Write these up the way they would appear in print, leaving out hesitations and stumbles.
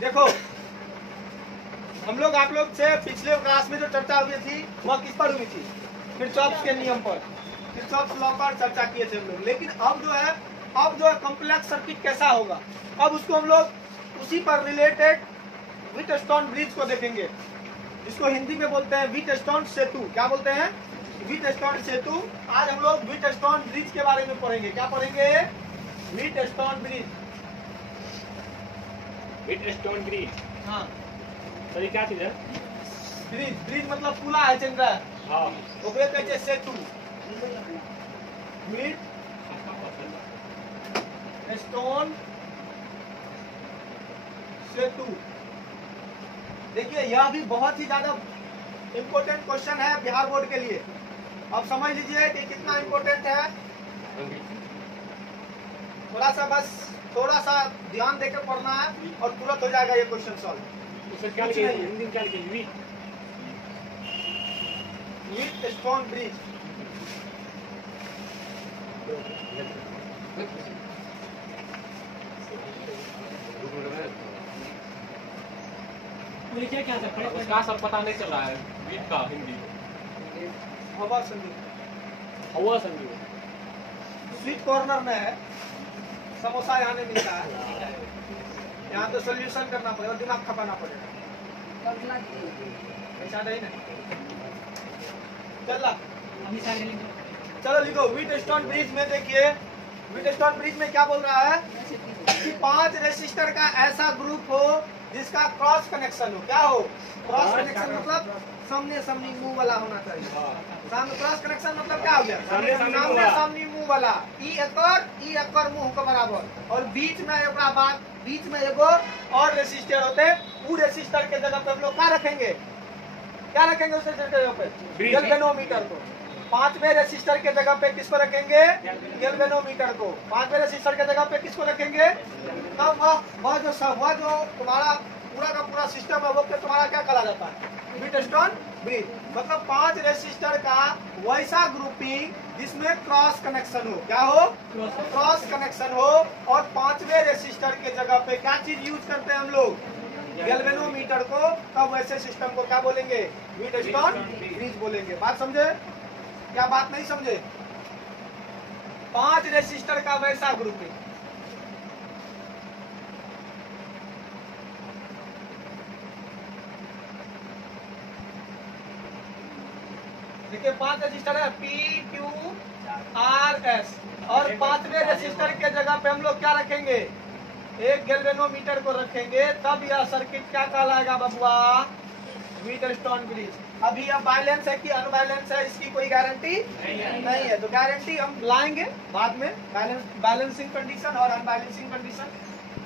देखो हम लोग आप लोग से पिछले क्लास में जो चर्चा हुई थी वह किस पर हुई थी? किरचॉफ के नियम पर, किरचॉफ लॉ पर चर्चा किए थे हम लोग। लेकिन अब जो है कॉम्प्लेक्स सर्किट कैसा होगा, अब उसको हम लोग उसी पर रिलेटेड व्हीटस्टोन ब्रिज को देखेंगे, जिसको हिंदी में बोलते हैं व्हीटस्टोन सेतु। क्या बोलते हैं? व्हीटस्टोन सेतु। आज हम लोग व्हीटस्टोन ब्रिज के बारे में पढ़ेंगे। क्या पढ़ेंगे? Wheatstone bridge. Wheatstone bridge. हाँ, सर ये क्या चीज है? ब्रिज, ब्रिज मतलब पुला है चंद्रा, हाँ ओकरे कहै छै सेतु। व्हीटस्टोन सेतु। देखिए यह भी बहुत ही ज्यादा इम्पोर्टेंट क्वेश्चन है बिहार बोर्ड के लिए। अब समझ लीजिए कि कितना इम्पोर्टेंट है। थोड़ा सा ध्यान देकर पढ़ना है और तुरंत हो जाएगा ये क्वेश्चन सॉल्व। सर क्या लिखे हिंदी में क्या लिखे? Wheatstone bridge. क्या उसका सर पता नहीं चल रहा है। वीट का हिंदी हवा संगीत। हवा संगीत। स्वीट कॉर्नर में है, समोसा यहाँ नहीं मिलता है। यहाँ तो सोल्यूशन करना पड़ेगा, दिमाग खपाना पड़ेगा। ऐसा नहीं ना। चलो लिखो। व्हीटस्टोन ब्रिज में देखिए, व्हीटस्टोन ब्रिज में क्या बोल रहा है कि 5 रेसिस्टर का ऐसा ग्रुप हो जिसका क्रॉस कनेक्शन हो। क्या हो? क्रॉस कनेक्शन मतलब सामने सामने मुंह वाला होना चाहिए। सामने क्रॉस कनेक्शन मतलब क्या हो गया? सामने सामने मुंह वाला। ई एकर मुंह के बराबर। और बीच में एगो और रेसिस्टर होते। वो रेसिस्टर के जगह पे हम लोग क्या रखेंगे? क्या रखेंगे उस रेसिस्टर के जगह पे? गैल्वेनोमीटर को। 5वें रेसिस्टर के जगह पे किसको रखेंगे? गैल्वेनोमीटर को। 5वें रेसिस्टर के जगह पे किसको रखेंगे? तब वह जो तुम्हारा पूरा का पूरा सिस्टम है वो तुम्हारा क्या कहा जाता है? Wheatstone bridge. मतलब 5 रेसिस्टर का वैसा ग्रुपिंग जिसमें क्रॉस कनेक्शन हो। क्या हो? क्रॉस कनेक्शन हो। और 5वें रेसिस्टर के जगह पे क्या चीज यूज करते हैं हम लोग? गैल्वेनोमीटर को। तब वैसे सिस्टम को क्या बोलेंगे? व्हीटस्टोन ब्रिज बोलेंगे। बात समझे? क्या बात नहीं समझे? 5 रेसिस्टर का वैसा ग्रुपिंग। देखिए 5 रेसिस्टर है P, Q, R, S। और 5वें रेसिस्टर के जगह पे हम लोग क्या रखेंगे? एक गैल्वेनोमीटर को रखेंगे। तब यह सर्किट क्या कहलाएगा बबुआ? Wheatstone bridge. अभी यह बैलेंस है कि अनबैलेंस है, इसकी कोई गारंटी नहीं है। तो गारंटी हम लाएंगे बाद में। बैलेंसिंग कंडीशन और अनबैलेंसिंग कंडीशन,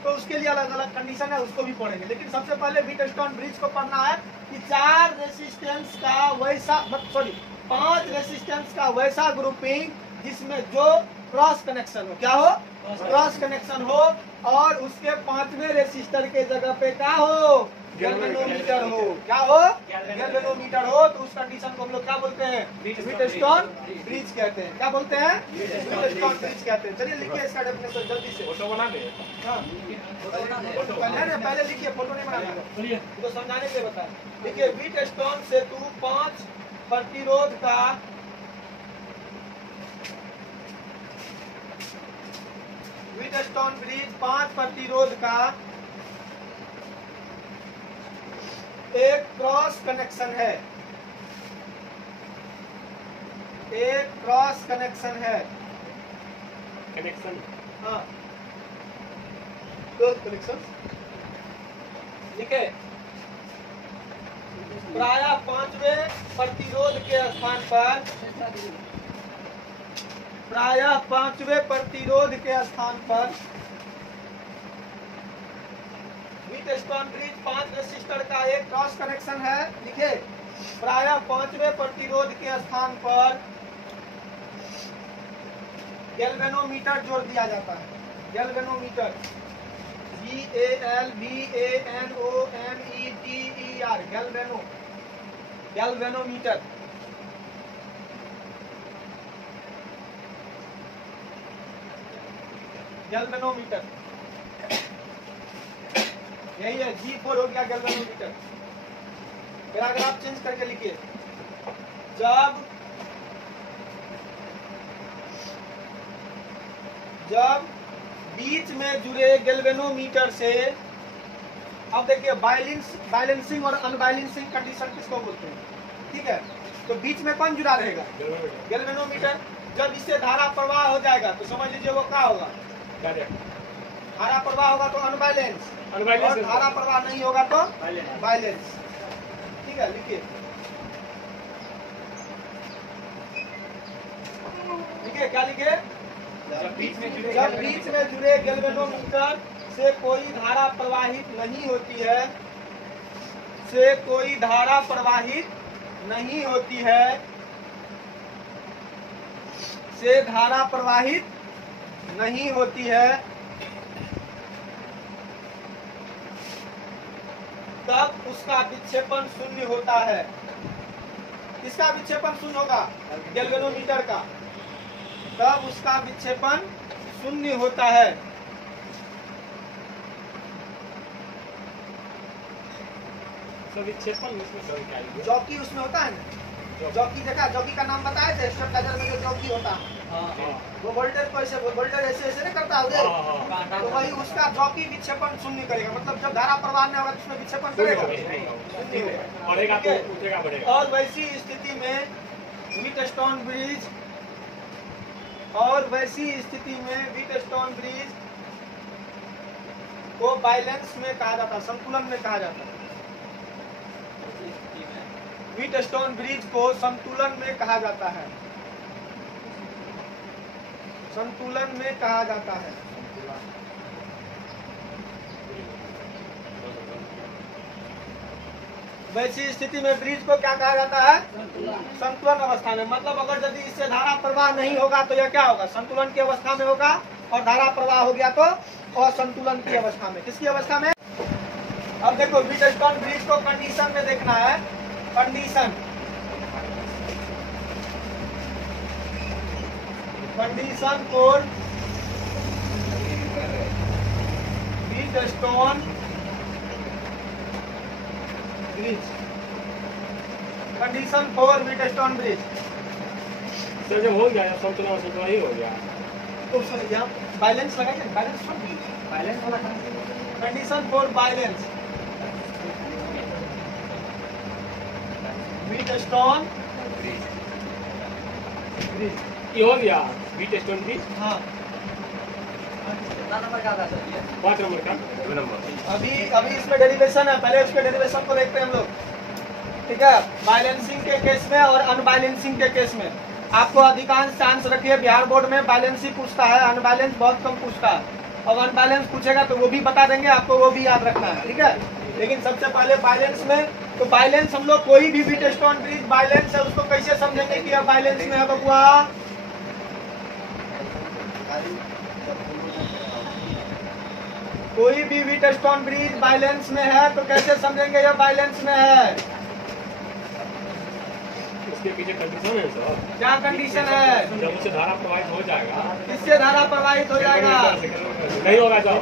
तो उसके लिए अलग अलग कंडीशन है, उसको भी पढ़ेंगे। लेकिन सबसे पहले व्हीटस्टोन ब्रिज को पढ़ना है कि 4 रेसिस्टेंस का वैसा 5 रेसिस्टेंस का वैसा ग्रुपिंग जिसमें जो क्रॉस कनेक्शन हो। क्या हो? क्रॉस कनेक्शन हो। और उसके 5वें रेसिस्टर के जगह पे क्या हो? गैल्वेनोमीटर हो। क्या हो? गैल्वेनोमीटर हो। तो उस कंडीशन को हम लोग क्या बोलते हैं? व्हीटस्टोन ब्रिज कहते हैं। क्या बोलते हैं? व्हीटस्टोन ब्रिज कहते हैं। चलिए लिखिए इसका डेफिनेशन जल्दी से। फोटो बना दे। हाँ, पहले लिखिए, फोटो नहीं बनाना, तो समझाने के लिए बताएं। देखिए व्हीटस्टोन सेतु 5 प्रतिरोध का व्हीटस्टोन ब्रिज 5 प्रतिरोध का एक क्रॉस कनेक्शन है। एक क्रॉस कनेक्शन है। कनेक्शन। हाँ, क्रॉस कनेक्शन लिखे। प्राय 5वें प्रतिरोध के स्थान पर, प्राय 5वें प्रतिरोध के स्थान पर व्हीटस्टोन ब्रिज 5 रेसिस्टर का एक क्रॉस कनेक्शन है। लिखे। प्राय 5वें प्रतिरोध के स्थान पर गैल्वेनोमीटर जोड़ दिया जाता है। Galvanometer GALVANOMETER। गैल्वेनोमीटर। गैल्वेनोमीटर यही है G4 हो गया गैल्वेनोमीटर। पैराग्राफ चेंज करके लिखिए। जब बीच में जुड़े गैल्वेनोमीटर से, अब देखिए बैलेंसिंग और अनबैलेंसिंग कंडीशन किसको बोलते हैं, ठीक है। तो बीच में कौन जुड़ा रहेगा, गैल्वेनोमीटर। जब इससे धारा प्रवाह हो जाएगा तो समझ लीजिए वो क्या होगा, धारा प्रवाह होगा तो अनबैलेंस, और धारा प्रवाह नहीं होगा तो बैलेंस, ठीक है। लिखिए क्या लिखे, जब बीच में जुड़े गैल्वेनोमीटर से कोई धारा प्रवाहित नहीं होती है, से कोई धारा प्रवाहित नहीं होती है, से धारा प्रवाहित नहीं होती है, तब उसका विक्षेपण शून्य होता है। किसका विक्षेपण शून्य होगा, गैल्वेनोमीटर का। तब उसका विक्षेपण शून्य होता है। विक्षेपन जॉकी उसमें होता है ना, जॉकी देखा, जॉकी का नाम बताए थे, स्टेबलाइजर में जो जॉकी होता है वो वोल्टेज को ऐसे नहीं करता है, तो वही उसका जॉकी विक्षेपण शून्य करेगा, मतलब जब धारा प्रवाह नहीं होगा उसमें विक्षेपण करेगा। और वैसी स्थिति में व्हीटस्टोन ब्रिज, को बैलेंस में कहा जाता है, संतुलन में कहा जाता है। व्हीटस्टोन ब्रिज को संतुलन में कहा जाता है, संतुलन में कहा जाता है। वैसी स्थिति में ब्रिज को क्या कहा जाता है, संतुलन अवस्था में। मतलब अगर यदि इससे धारा प्रवाह नहीं होगा तो यह क्या होगा, संतुलन की अवस्था में होगा, और धारा प्रवाह हो गया तो असंतुलन की अवस्था में। किसकी अवस्था में, अब देखो व्हीटस्टोन ब्रिज को कंडीशन में देखना है। Condition for Wheatstone bridge, condition for Wheatstone bridge. Sir जब हो गया, संतुलन ही हो गया, तो सर यहाँ बैलेंस लगाइए, बैलेंस वाला condition for balance Wheatstone bridge, ये हो गया व्हीटस्टोन ब्रिज। हाँ, 5 नंबर का अभी इसमें डेरिवेशन है, पहले उसके डेरिवेशन को देखते हैं हम लोग, ठीक है। बैलेंसिंग के केस में और अनबैलेंसिंग के केस में आपको अधिकांश चांस रखिए, बिहार बोर्ड में बैलेंस ही पूछता है, अनबैलेंस बहुत कम पूछता है। अब अनबैलेंस पूछेगा तो वो भी बता देंगे आपको, वो भी याद रखना है, ठीक है। लेकिन सबसे पहले बैलेंस में, तो बैलेंस हम लोग कोई भी व्हीटस्टोन ब्रिज बैलेंस है उसको कैसे समझेंगे कि अब बैलेंस में है बबुआ, कोई भी व्हीटस्टोन ब्रिज बैलेंस में है तो कैसे समझेंगे यह बैलेंस में है। उसके पीछे कंडीशन है सर, क्या कंडीशन है, जब उससे धारा प्रवाहित हो जाएगा, किससे धारा प्रवाहित हो जाएगा, नहीं होगा तो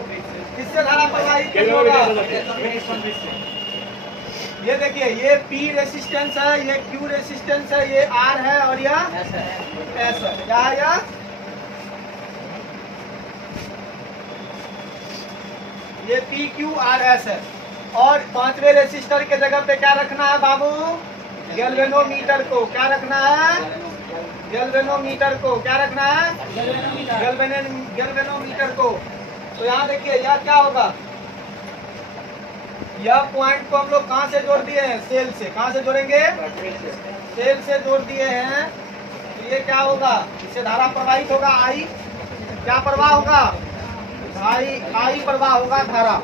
किससे धारा प्रवाहित नहीं होगा। ये देखिए, ये P रेसिस्टेंस है, ये Q रेसिस्टेंस है, ये R है और यह S है। क्या है यह, ये P Q R S है। और पांचवें रेसिस्टर के जगह पे क्या रखना है बाबू, गैल्वेनोमीटर को। क्या रखना है, गैल्वेनोमीटर को। क्या रखना है, गैल्वेनोमीटर को। तो यहाँ देखिए यह क्या होगा, यह पॉइंट को हम लोग कहाँ से जोड़ दिए हैं, सेल से। कहाँ से जोड़ेंगे, सेल से जोड़ दिए हैं। तो ये क्या होगा, इससे धारा प्रवाहित होगा, आई क्या प्रवाह होगा, आई प्रवाह होगा धारा।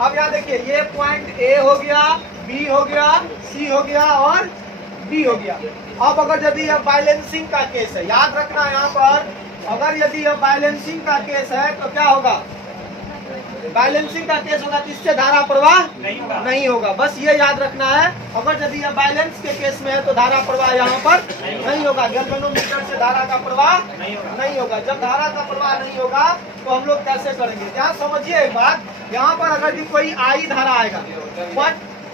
अब यहाँ देखिए, ये पॉइंट ए हो गया, बी हो गया, सी हो गया और डी हो गया। अब अगर यदि यह बैलेंसिंग का केस है, याद रखना यहाँ पर, अगर यदि यह बैलेंसिंग का केस है तो क्या होगा, बैलेंसिंग का केस होगा तो इससे धारा प्रवाह नहीं होगा। बस ये याद रखना है, अगर यदि यह बैलेंस के केस में है तो धारा प्रवाह यहाँ पर नहीं होगा। गैल्वेनोमीटर से धारा का प्रवाह नहीं होगा। जब धारा का प्रवाह नहीं होगा तो हम लोग कैसे करेंगे? यहाँ समझिए एक बात, यहाँ पर अगर भी कोई आई धारा आएगा,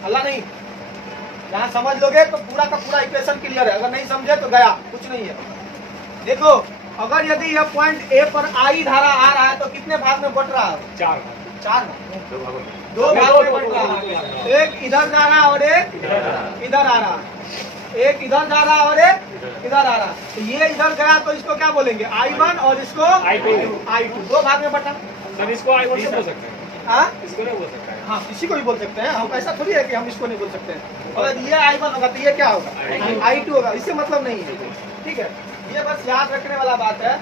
अल्लाह नहीं, यहाँ समझ लोगे तो पूरा का पूरा इक्वेशन क्लियर है। अगर नहीं समझे तो गया, कुछ नहीं है। देखो, अगर यदि यह पॉइंट ए पर आई धारा आ रहा है तो कितने भाग में बट रहा है? 4 भाग, 2 भाग में बट रहा है। एक इधर जा रहा है और एक इधर आ रहा है। एक इधर जा रहा है और एक इधर आ रहा है। तो ये इधर गया तो इसको क्या बोलेंगे? I1 और इसको I2। 2 भाग में बटा। सर इसको I1 से बोल सकते हैं? हाँ, इसको नहीं बोल सकते हैं? हाँ, किसी को भी बोल सकते हैं। हम ऐसा थोड़ी है कि हम इसको नहीं बोल सकते हैं। अगर ये I1 होगा तो ये क्या होगा? I2 होगा। इससे मतलब नहीं है, ठीक है। ये बस याद रखने वाला बात है,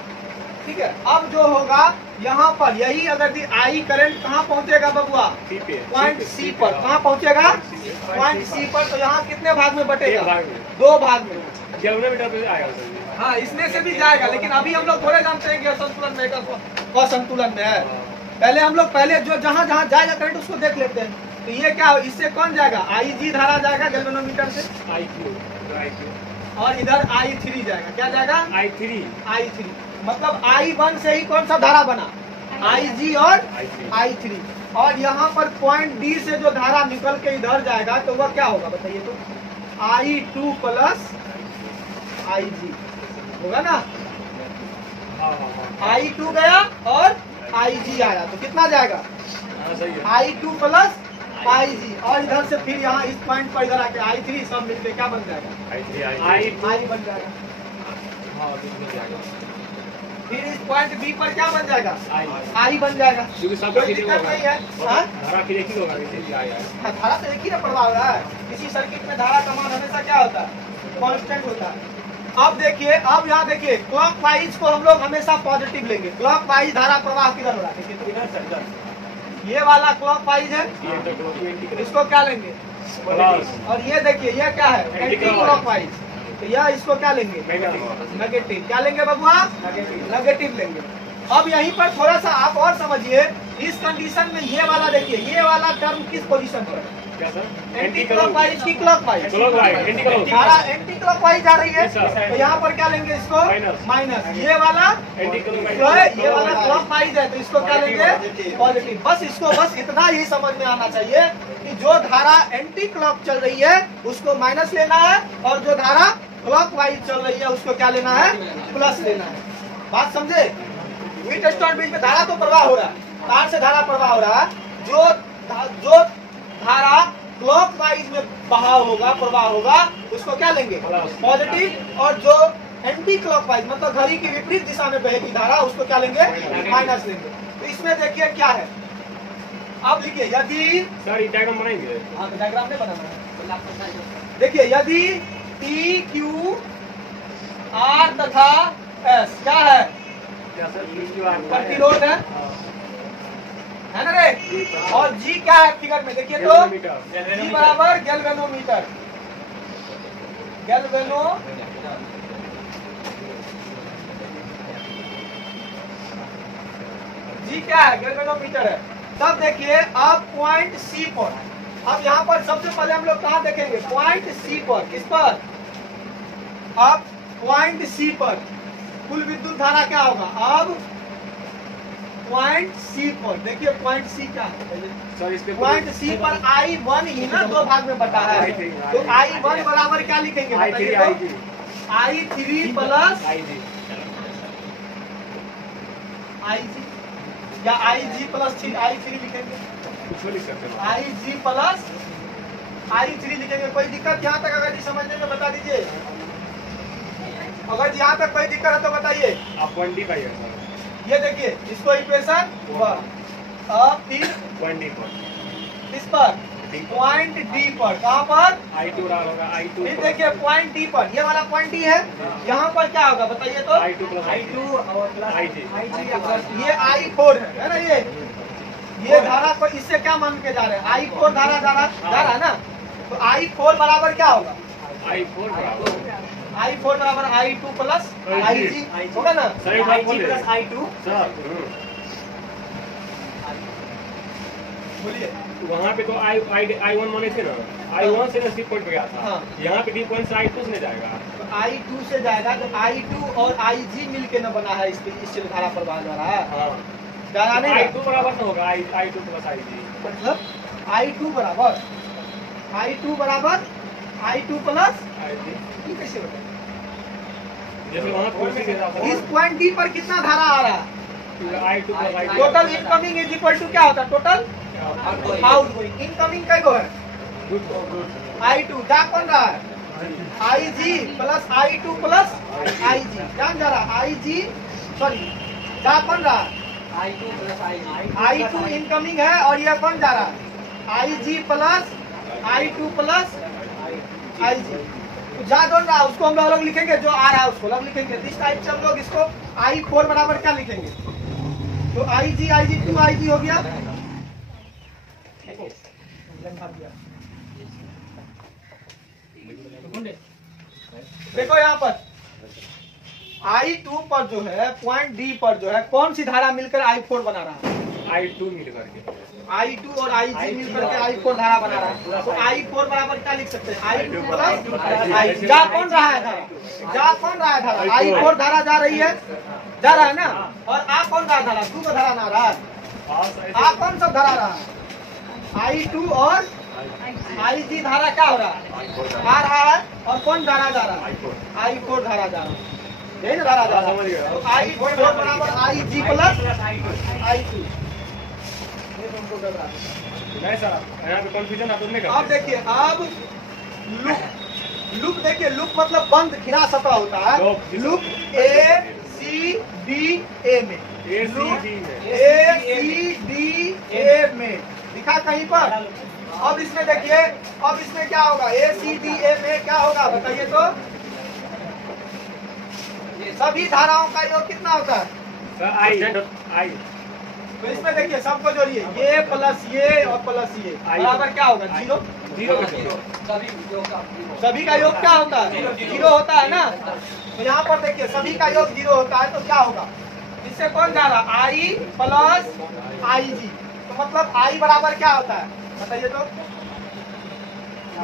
ठीक है। अब जो होगा यहाँ पर, यही अगर आई करंट कहाँ पहुँचेगा बबुआ? पॉइंट सी पर। कहाँ पहुँचेगा? पॉइंट सी पर। तो यहाँ कितने भाग में बटेगा? 2 भाग में। गैल्वेनोमीटर पे आएगा। हाँ, इसमें से भी जाएगा, लेकिन अभी हम लोग थोड़े जानते हैं कि असंतुलन में असंतुलन में है। पहले हम लोग जो जहाँ जहाँ जाएगा करंट उसको देख लेते हैं। तो ये क्या, इससे कौन जाएगा? IG धारा जाएगा गैल्वेनोमीटर से, और इधर I3 जाएगा। क्या जाएगा? I3। मतलब I1 से ही कौन सा धारा बना? IG और I3। और यहाँ पर पॉइंट D से जो धारा निकल के इधर जाएगा तो वह क्या होगा बताइए? तो I2 प्लस IG होगा ना। I2 गया और IG आया तो कितना जाएगा? I2 प्लस IG, और इधर से फिर यहाँ इस पॉइंट पर इधर आके I3 सब मिलके क्या बन जाएगा? I बन जाएगा। फिर इस पॉइंट B पर क्या बन जाएगा? I बन जाएगा। कोई दिक्कत नहीं है। धारा फिर एक ही होगा। धारा तो एक ही ना प्रवाह हो रहा है। किसी सर्किट में धारा का मान हमेशा क्या होता है? कांस्टेंट होता है। अब देखिए, अब यहाँ देखिए, क्लॉकवाइज को हम लोग हमेशा पॉजिटिव लेंगे। क्लॉकवाइज धारा प्रवाह किधर हो रहा है? देखिए, ये वाला क्लॉकवाइज है, इसको क्या लेंगे? और ये देखिए, ये क्या है? Anti clockwise. तो यह इसको क्या लेंगे? नेगेटिव। क्या लेंगे बबुआ? नेगेटिव लेंगे। अब यहीं पर थोड़ा सा आप और समझिए, इस कंडीशन में ये वाला देखिए, ये वाला टर्म किस पोजीशन पर है? एंटी क्लॉकवाइज की क्लॉकवाइज। धारा एंटी क्लॉकवाइज आ रही है, तो यहाँ पर क्या लेंगे? इसको माइनस। ये वाला क्लॉकवाइज है तो इसको क्या लेंगे? पॉजिटिव। बस इसको बस इतना ही समझ में आना चाहिए कि जो धारा एंटी क्लॉक चल रही है उसको माइनस लेना है, और जो धारा क्लॉकवाइज चल रही है उसको क्या लेना है? प्लस लेना है। बात समझे? व्हीटस्टोन ब्रिज में धारा तो प्रवाह हो रहा है, तार से धारा प्रवाह हो रहा है। जो धारा क्लॉकवाइज में बहाव होगा, प्रवाह होगा, उसको क्या लेंगे? पॉजिटिव। और जो एंटी क्लॉकवाइज मतलब घड़ी की विपरीत दिशा में बहेगी धारा, उसको क्या लेंगे? माइनस लेंगे। तो इसमें देखिए क्या है, अब लिखिए, यदि डायग्राम बनाएंगे। हाँ, तो डायग्राम नहीं बनाना। देखिए, यदि P, Q, R तथा S क्या है? प्रतिरोध है ना रे? और G क्या है फिगर में? देखिए तो G बराबर गैल्वेनोमीटर। G क्या है? गैल्वेनोमीटर है। तब देखिए, अब पॉइंट C पर, अब यहाँ पर सबसे पहले हम लोग कहाँ देखेंगे? पॉइंट C पर। किस पर? अब पॉइंट C पर कुल विद्युत धारा क्या होगा? अब पॉइंट C पर देखिए, पॉइंट C क्या है? पॉइंट C पर I1 ही ना 2 भाग में बटा है, तो I1 बराबर क्या लिखेंगे? I3 प्लस IG, या IG प्लस I3 लिखेंगे? IG प्लस I3 लिखेंगे। कोई दिक्कत यहाँ तक अगर समझने में बता दीजिए। अगर यहाँ तक कोई दिक्कत है तो बताइए। ये देखिए, इसको इक्वेशन 1। अब फिर इस पर पॉइंट D पर, कहाँ पर? I2 होगा। फिर देखिए पॉइंट D पर, ये वाला पॉइंट D है, यहाँ पर क्या होगा बताइए तो? I2 और प्लस IG। ये I4 है ना? ये धारा को इससे क्या मान के जा रहे हैं? I4 धारा जा रहा है ना? तो I4 बराबर क्या होगा? I4 बराबर I2 प्लस IG होगा ना? IG plus I2। बोलिए। वहाँ पे तो I1 माने थे ना, I1 से ना सी पॉइंट पे गया था। हाँ। यहाँ पे डी पॉइंट से I2 से नहीं जाएगा। तो I2 से जाएगा तो I2 और IG मिलके न बना है इससे धारा प्रवाह जा रहा है। हाँ। जाना नहीं है। I2 बराबर ना होगा I2 प्लस IG। मतलब I2 बराबर I2 प्लस IG। ये कैसे होगा? जैसे वहाँ कुर्सी के साथ इस पॉइंट डी पर कितना धारा आ रहा है? I2 plus IG। Total incoming is equal to क्या होता है? Total outgoing. इनकमिंग क्या है? I2 जा कौन रहा है? IG plus I2 plus IG क्या जा रहा है? IG सॉरी जा कौन रहा है? I2 plus IG। I2 incoming है और ये कौन जा रहा है? IG plus I2 plus IG। तो जा कौन रहा है उसको हम लोग अलग लिखेंगे, जो आ रहा है उसको अलग लिखेंगे। इस टाइप से हम लोग इसको I4 बराबर क्या लिखेंगे? तो IG 2 IG हो गया। देखो यहाँ पर I2 पर जो है पॉइंट डी पर जो है कौन सी धारा मिलकर I4 बना रहा है? I2 मिल करके I2 और IG मिलकर के I4 धारा बना रहा है। तो I4 बराबर क्या लिख सकते हैं? I2 plus I। जा कौन रहा है धारा? जा कौन रहा है धारा? I4 धारा जा रही है, जा रहा है ना। और आ कौन रहा है धारा? 2 का धारा ना रहा है। आ कौन सा धारा रहा है? I2 और IG धारा क्या हो रहा है? आ रहा है। और कौन धारा जा रहा है? I4 धारा जा रहा है। यही ना धारा जा रहा है। तो I4 बराबर IG प्लस I2। नहीं सर, यहाँ पे कंफ्यूजन आप नहीं अब देखिए, अब लूप देखिए, लूप मतलब बंद घिरा सतह होता है। Loop A C D A में, A C D A में दिखा कहीं पर। अब इसमें देखिए, अब इसमें क्या होगा? A C D A में क्या होगा बताइए तो? सभी धाराओं का योग कितना होता है? I। तो इसमें देखिए सबको जोड़िए, ये प्लस ये और प्लस ये बराबर क्या होगा? 0। सभी का योग क्या होता है? 0 होता है ना। तो यहाँ पर देखिए सभी का योग 0 होता है तो क्या होगा? इससे कौन जा रहा? I plus IG। तो मतलब I बराबर क्या होता है बताइए तो?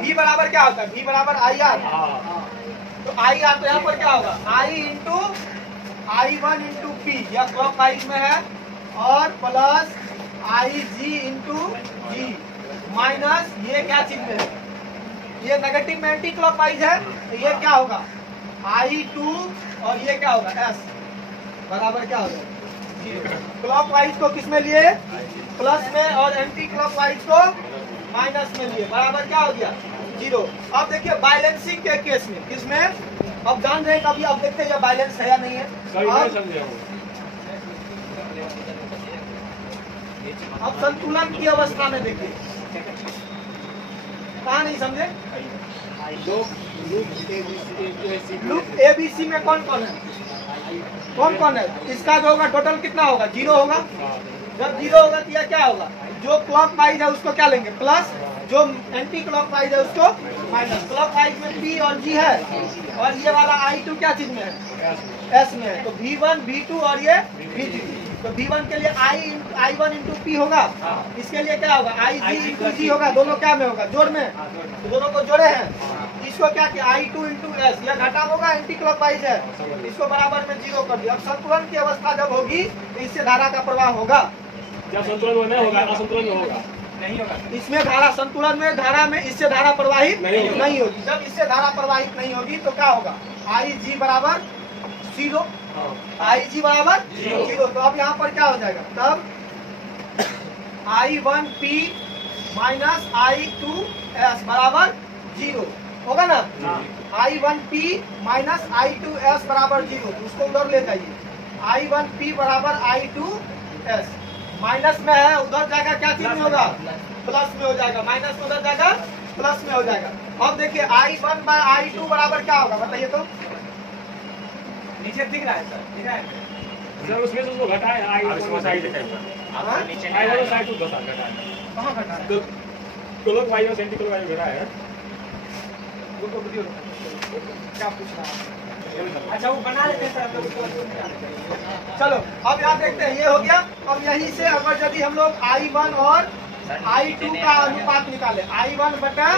V बराबर क्या होता है? V बराबर IR। तो IR तो यहाँ पर क्या होगा? I into I1 into P, यह क्लॉकवाइज में है, और plus IG into G minus ये क्या चीज में है? ये नेगेटिव में एंटी क्लॉकवाइज है। तो ये क्या होगा? I2 और ये क्या होगा? S बराबर क्या होगा? क्लॉकवाइज को किस में लिए? प्लस में, और एंटी क्लॉकवाइज को माइनस में लिए। बराबर क्या हो गया? 0। अब देखिए बैलेंसिंग के केस में, किसमें? अब जान रहे हैं कभी, अब देखते हैं ये बैलेंस है या नहीं है। अब संतुलन की अवस्था में देखिए, कहा नहीं समझे? लूप ABC में कौन कौन है? कौन कौन है? इसका जो होगा टोटल कितना होगा? 0 होगा। जब 0 होगा तो यह क्या होगा? जो क्लॉकवाइज है उसको क्या लेंगे? प्लस, जो एंटी क्लॉकवाइज है उसको माइनस। क्लॉकवाइज में P और G है, और ये वाला I2 क्या चीज में है? S में है। तो V1 V2 और ये V3। तो V1 के लिए I1 इंटू P होगा, इसके लिए क्या होगा? IG इंटू G होगा। दोनों क्या में होगा? जोड़ में। तो दोनों को जोड़े हैं, इसको क्या किया? I2 इंटू S, यह घटा होगा, एंटी क्लॉकवाइज है, इसको बराबर में 0 कर दिया। अब संतुलन की अवस्था जब होगी तो इससे धारा का प्रवाह होगा। जब संतुलन में होगा, असंतुलन में होगा, नहीं होगा। इसमें धारा संतुलन में, धारा में इससे धारा प्रवाहित नहीं होगी। जब इससे धारा प्रवाहित नहीं होगी तो क्या होगा? IG बराबर 0, IG बराबर 0। तो अब यहाँ पर क्या हो जाएगा? तब I1P माइनस I2S बराबर 0 होगा ना। I1P माइनस I2S बराबर 0, उसको उधर ले जाइए। I1P बराबर I2S माइनस में है, उधर जाएगा क्या चीज में होगा? प्लस में हो जाएगा। माइनस में उधर जाएगा, प्लस में हो जाएगा। अब देखिए I1 बाय I2 बराबर क्या होगा बताइए तो? नीचे दिख रहा है सर? दिख रहा है सर? उसमें से उसको घटाए I1 साइड I1 साइड को घटाए। कहाँ घटा है? तो क्लॉकवाइज और एंटी क्लॉकवाइज घटाए हैं। क्या पूछ रहा है? अच्छा वो बना लेते हैं सर हम लोग। चलो अब यहाँ देखते हैं, ये हो गया। अब यहीं से अगर यदि हम लोग I1 और I2 का अनुपात निकाले। I1 बटा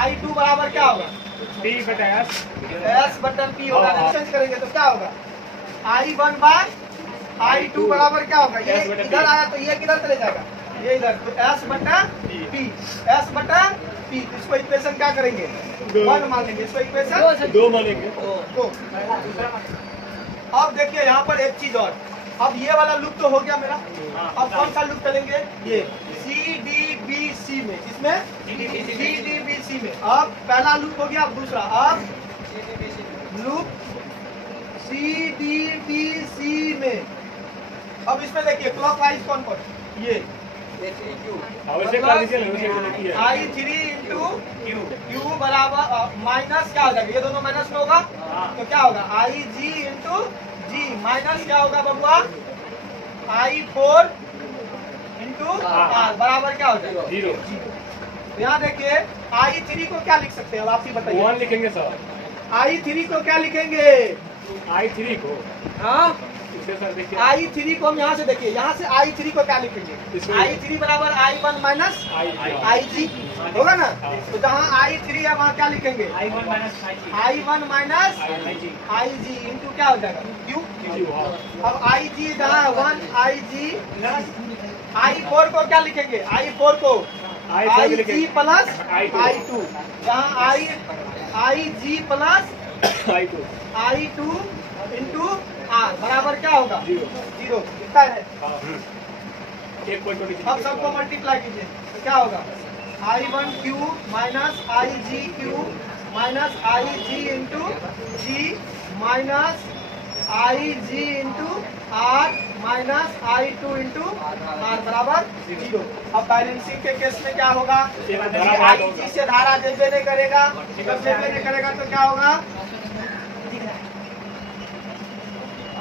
I2 बराबर क्या होगा? P बटा S S बटन P होगा। रेजिस्टेंस करेंगे तो क्या होगा? I1 बाय I2 बराबर क्या होगा? ये इधर आया तो ये किधर चले जाएगा? ये इधर। तो S बटा P, S बटा P। इसको इक्वेशन क्या करेंगे? 1 मान लेंगे। इसको इक्वेशन 2 मानेंगे। 2। अब देखिए यहाँ पर एक चीज और। अब ये वाला लूप तो हो गया मेरा। अब कौन सा लूप चलेंगे? ये CDBC में। इसमें CDBC में। अब पहला लूप हो गया। अब दूसरा। अब लूप CDBC में। अब इसमें देखिए क्लॉकवाइज कौन कौन? ये वैसे कर लीजिए ना, वैसे लिखिए। I3 इंटू Q बराबर माइनस क्या हो जाएगा? ये दोनों माइनस में होगा तो क्या होगा? IG इंटू G माइनस क्या होगा बबुआ? I4 इंटू R बराबर क्या हो जाएगा? 0। यहाँ देखिए I3 को क्या लिख सकते हैं? अब आप ही बताइए। 1 लिखेंगे सर। I3 को क्या लिखेंगे? I3 को हाँ, इसे सर देखिए। I3 को हम यहाँ से देखिए। यहाँ से I3 को क्या लिखेंगे? I3 बराबर I1 माइनस IG होगा ना। तो जहाँ I3 है वहाँ क्या लिखेंगे? I1 minus IG। I1 minus IG into क्या हो जाएगा? Q। अब IG जहाँ 1 IG I4 को क्या लिखेंगे? I4 को IG प्लस I2। जहाँ IG plus I2 into R बराबर क्या होगा? 0। कितना है? 1.26। अब सबको मल्टीप्लाई कीजिए तो क्या होगा? I1Q minus IGQ minus IG into G minus IG into R minus I2 into R बराबर 0। अब बैलेंसिंग के केस में क्या होगा? IG से धारा जेबे नहीं करेगा। जब जेबे नहीं करेगा तो क्या होगा?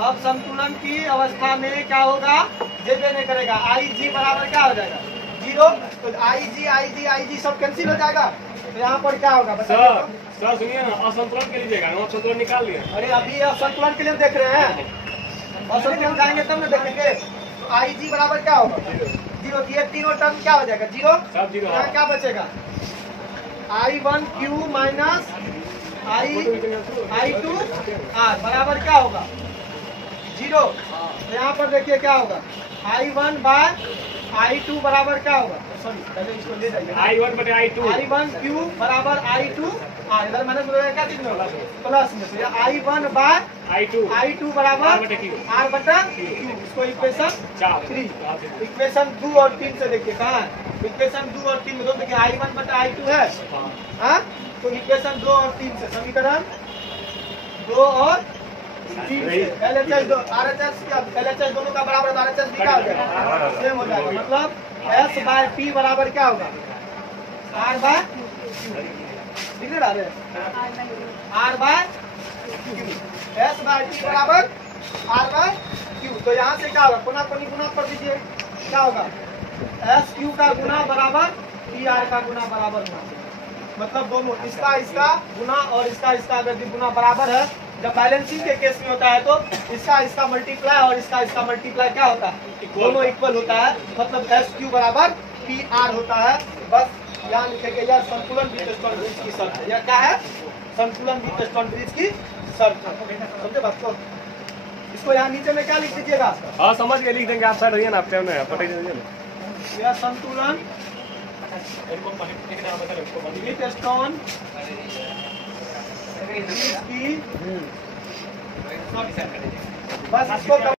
अब संतुलन की अवस्था में क्या होगा? जेबे नहीं करेगा। IG बराबर क्या हो जाएगा? 0। तो IG सब कैंसिल हो जाएगा। तो यहाँ पर क्या होगा? सर सर सुनिए ना, असंतुलन के लीजिएगा ना, असंतुलन निकाल लिए। अरे अभी असंतुलन के लिए देख रहे हैं। असंतुलन जाएंगे तब ना देखेंगे। तो IG बराबर क्या होगा? 0। ये तीनों टर्म क्या हो जाएगा? 0। सब 0। यहाँ क्या बचेगा? I1Q माइनस I2 R बराबर क्या होगा? 0। तो यहाँ पर देखिए क्या होगा? I1 बाय I2 बराबर क्या होगा? सॉरी पहले इसको ले जाइए। I1 बटे I2। I1Q बराबर I2 R। इधर मैंने बोला क्या चीज में? प्लस में। तो ये I1 बाय I2 बराबर R बटा Q। इसको इक्वेशन 3। इक्वेशन 2 और 3 से देखिए कहाँ है? इक्वेशन 2 और 3 में दो देखिए I1 बटा I2 है। हाँ, तो इक्वेशन 2 और 3 से समीकरण 2 और 3 से LHS LHS दोनों का बराबर है। LHS भी क्या हो जाएगा? सेम हो जाएगा। मतलब S बाय P बराबर क्या होगा? R बाय कितने डाल रहे हैं? R by Q। S by P बराबर R बाय Q। तो यहाँ से क्या होगा? गुना कर दीजिए। क्या होगा? SQ का गुना बराबर PR का गुना बराबर होना चाहिए। मतलब दोनों इसका गुना और इसका अगर गुना बराबर है। जब बैलेंसिंग के केस में होता है तो इसका मल्टीप्लाई और इसका मल्टीप्लाई क्या होता है? दोनों इक्वल होता है। मतलब SQ बराबर PR होता है। बस यहाँ लिखेंगे यह संतुलन व्हीटस्टोन ब्रिज की शर्त है। यह क्या है? संतुलन व्हीटस्टोन ब्रिज की शर्त है। समझे बात को? इसको यहाँ नीचे में क्या लिख दीजिएगा? हाँ समझ गए, लिख देंगे। आप सर रहिए ना, आप टाइम में पटेल दीजिए ना। यह संतुलन व्हीटस्टोन ब्रिज की बस इसको